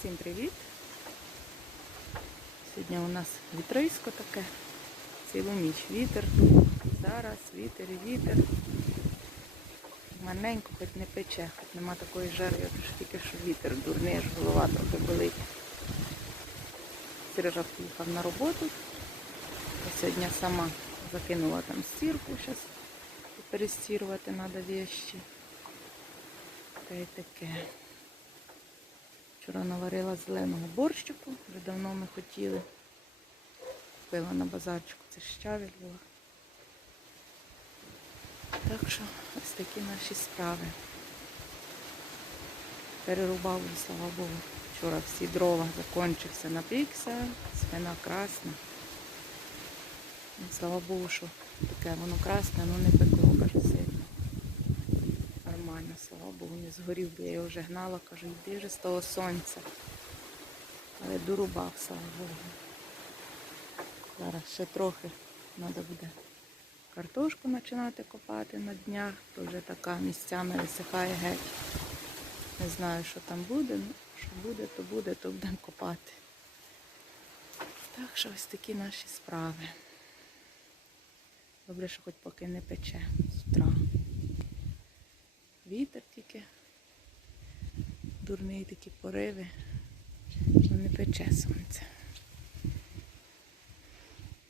Всім привіт! Сьогодні у нас вітрисько таке, цілу ніч вітер. Зараз вітер вітер. Маленько, хоч не пече, хоч нема такої жари, як тільки що вітер дурний, аж голова трохи болить. Сережа поїхав на роботу. Я сьогодні сама закинула там стірку, зараз перестірувати треба вещи. Та й таке. Вчора наварила зеленого борщику, вже давно ми хотіли. Купила на базарчику, це щавель була. Так що ось такі наші справи. Перерубав, слава Богу. Вчора всі дрова закончився, напікся, спина красна. Слава Богу, що таке воно красне, воно не пекло. Нормально, слава Богу, не згорів, бо я його вже гнала, кажу, йди вже з того сонця. Але дорубав, слава Богу. Зараз ще трохи треба буде картошку починати копати на днях, то вже така місцями висихає геть. Не знаю, що там буде, ну що буде, то буде, то будемо копати. Так що ось такі наші справи. Добре, що хоч поки не пече. Вітер тільки. Дурний такі пориви. Ну не пече сонце.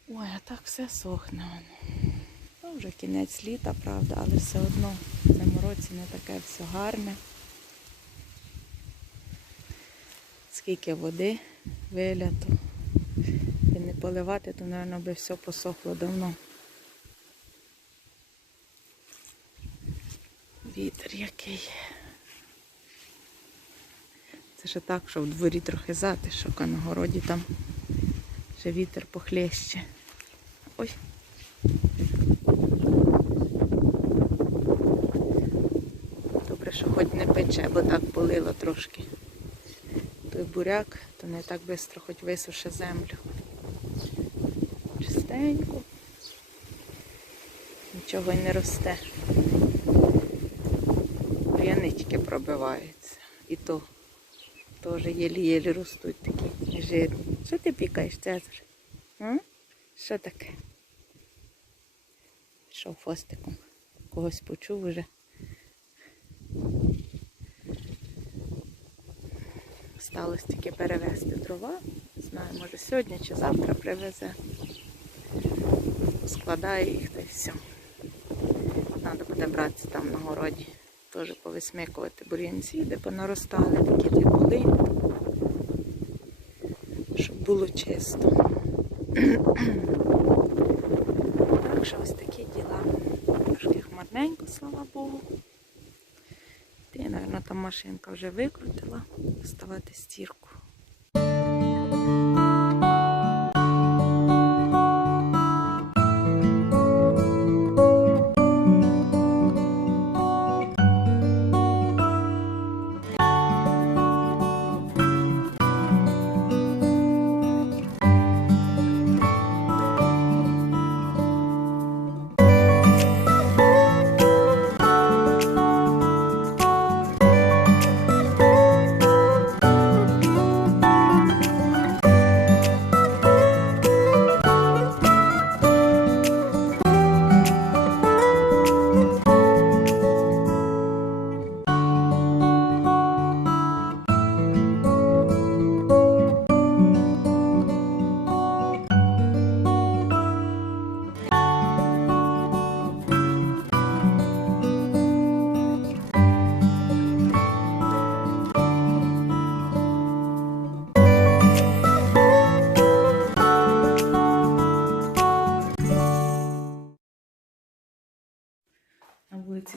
Ой, а так все сохне. воно. Ну, вже кінець літа, правда, але все одно в цьому році не таке все гарне. Скільки води вилято. І не поливати, то, мабуть, би все посохло давно. Вітер який. Це ще так, що в дворі трохи затишок, а на городі там ще вітер похлеще. Ой. Добре, що хоч не пече, бо так полило трошки. Той буряк, то не так швидко хоч висуше землю. Чистенько. Нічого й не росте. Бур'янички пробиваються. І то теж єлі-єлі ростуть такі жирні. Що ти пікаєш, Цезар? Що таке? Пішов фостиком. Когось почув уже. Сталося тільки перевезти дрова. Знаю, може сьогодні чи завтра привезе. Складає їх та й все. Треба буде братися там на городі. Повисмикувати бур'янці, де понаростали такі були. Щоб було чисто. Так що ось такі діла. Трошки хмарненько, слава Богу. Ти, мабуть, там машинка вже викрутила. Ставати стірку.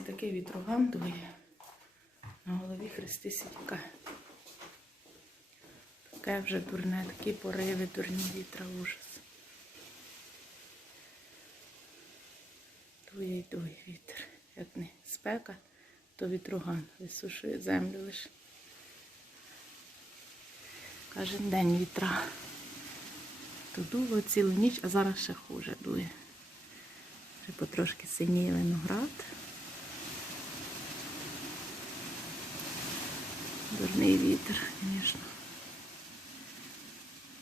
Такий вітроган дує. На голові хрести сітка. Таке вже дурне, такі пориви, дурні вітра, ужас. Дує й дує вітер. Як не спека, то вітроган висушує землю лише. Кожен день вітра. То дуло цілу ніч, а зараз ще хуже дує. Вже потрошки синіє виноград. Вітер, звісно.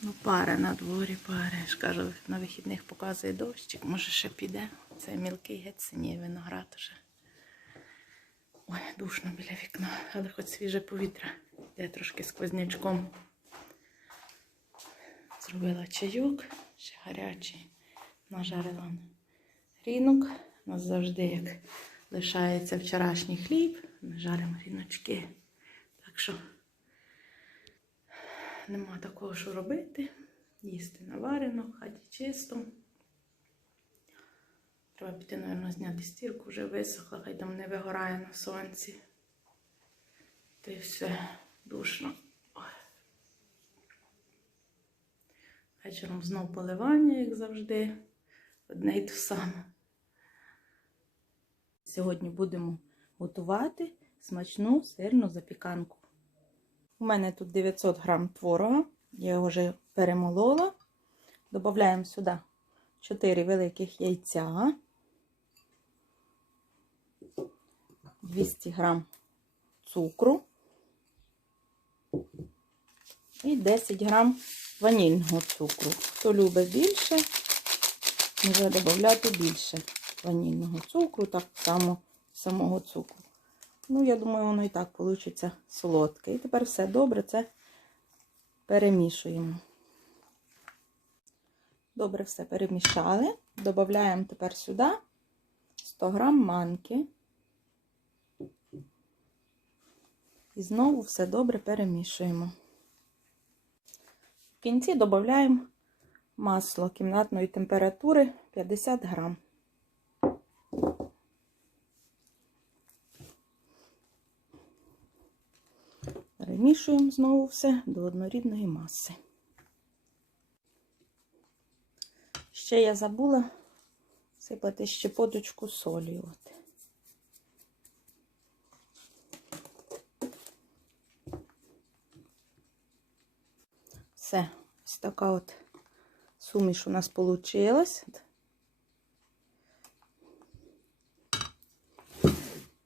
Ну, пари на дворі, пари. Я ж кажу, на вихідних показує дощик, може ще піде. Це мілкий геть синій виноград уже. Ой, душно біля вікна, але хоч свіже повітря. Я трошки сквознячком зробила чайок, ще гарячий. Нажарила рінок. У нас завжди, як лишається вчорашній хліб, ми жаримо ріночки. Так що нема такого, що робити. Їсти наварено, в хаті чисто. Треба піти, мабуть, зняти стірку, вже висохла, хай там не вигорає на сонці. Та й все душно. Вечором знов поливання, як завжди, одне й те саме. Сьогодні будемо готувати смачну сирну запіканку. У мене тут 900 грам творога, я його вже перемолола. Додаємо сюди 4 великих яйця, 200 грам цукру і 10 грам ванільного цукру. Хто любить більше, може додати більше ванільного цукру, так само самого цукру. Ну, я думаю, воно і так вийде солодке. І тепер все добре це перемішуємо. Добре все перемішали. Додаємо тепер сюди 100 грам манки. І знову все добре перемішуємо. В кінці додаємо масло кімнатної температури 50 грам. Перемішуємо знову все до однорідної маси. Ще я забула сипати щепоточку солі. От. Все, ось така от суміш у нас вийшла.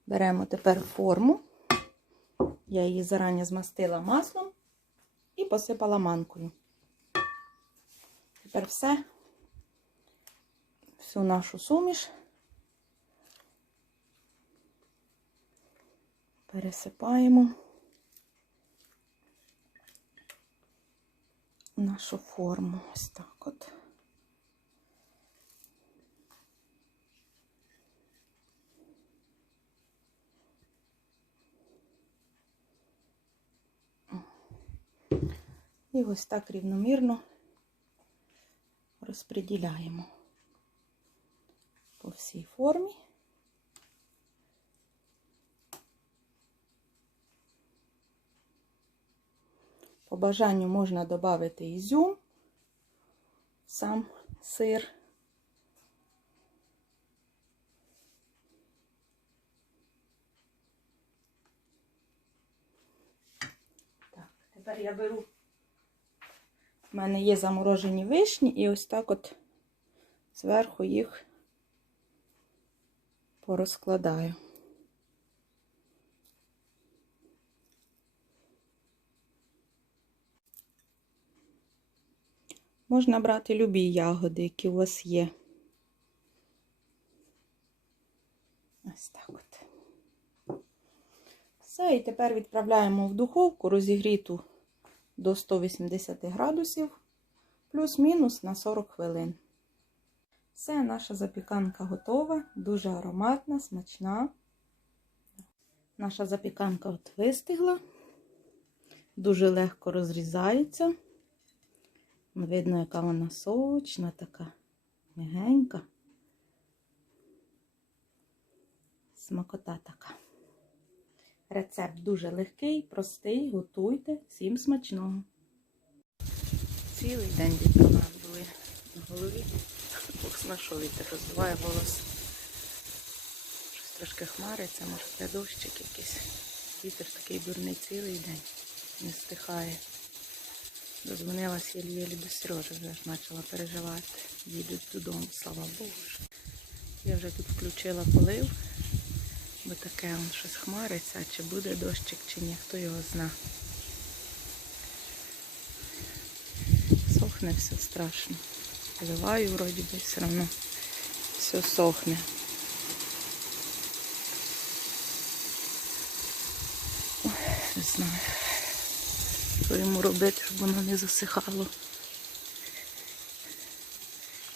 Беремо тепер форму. Я її зарані змастила маслом і посипала манкою. Тепер все, всю нашу суміш пересипаємо нашу форму. Ось так от. І ось так рівномірно розподіляємо по всій формі. По бажанню можна додати ізюм, сам сир. Так, тепер я беру у мене є заморожені вишні, і ось так от зверху їх порозкладаю. Можна брати любі ягоди, які у вас є. Ось так от. Все, і тепер відправляємо в духовку розігріту до 180 градусів, плюс-мінус на 40 хвилин. Все, наша запіканка готова, дуже ароматна, смачна. Наша запіканка от вистигла, дуже легко розрізається. Видно, яка вона сочна, така мягенька. Смакота така. Рецепт дуже легкий, простий, готуйте, всім смачного. Цілий день дітей були на голові. Бог що вітер роздуває голос. Щось трошки хмариться, може це дощик якийсь. Вітер такий дурний цілий день, не стихає. Дозвонилась єлі-єлі до Сережі, вже ж почала переживати. Їдуть додому, слава Богу. Я вже тут включила полив. Бо таке он щось хмариться, чи буде дощик, чи ні, хто його зна. сохне все страшно. Поливаю вроді би все одно все сохне. Ой, не знаю, що йому робити, щоб воно не засихало.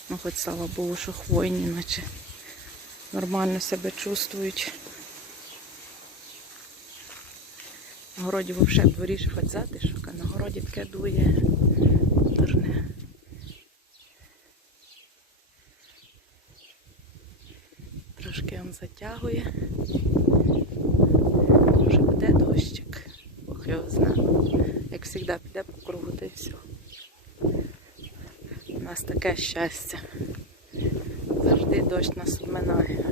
Ну, хоч слава Богу, що хвойні, наче нормально себе чувствують. На городі взагалі дворіше хоч затишок, а на городі таке дує дурне. Трошки він затягує. Може буде дощик. Бог його знає. Як завжди піде по кругу, та й все. У нас таке щастя. Завжди дощ нас обминає.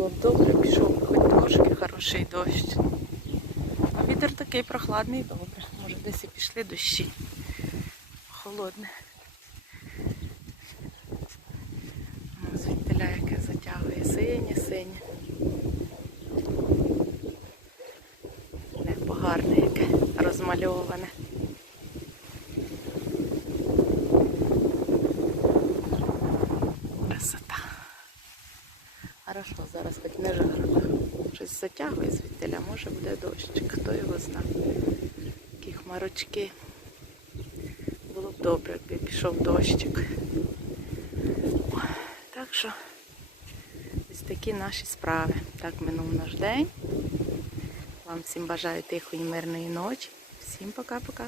Було б добре, пішов хоч трошки хороший дощ. А вітер такий прохладний, добре. Може десь і пішли дощі. Холодне. Звідтиля яке затягує синє, синє. Небо яке розмальоване. Хорошо, зараз хоч не жарко. Щось затягує звідтиля, може буде дощик, хто його знає. Такі хмарочки. Було б добре, якби пішов дощик. Так що ось такі наші справи. Так минув наш день. Вам всім бажаю тихої, мирної ночі. Всім пока-пока.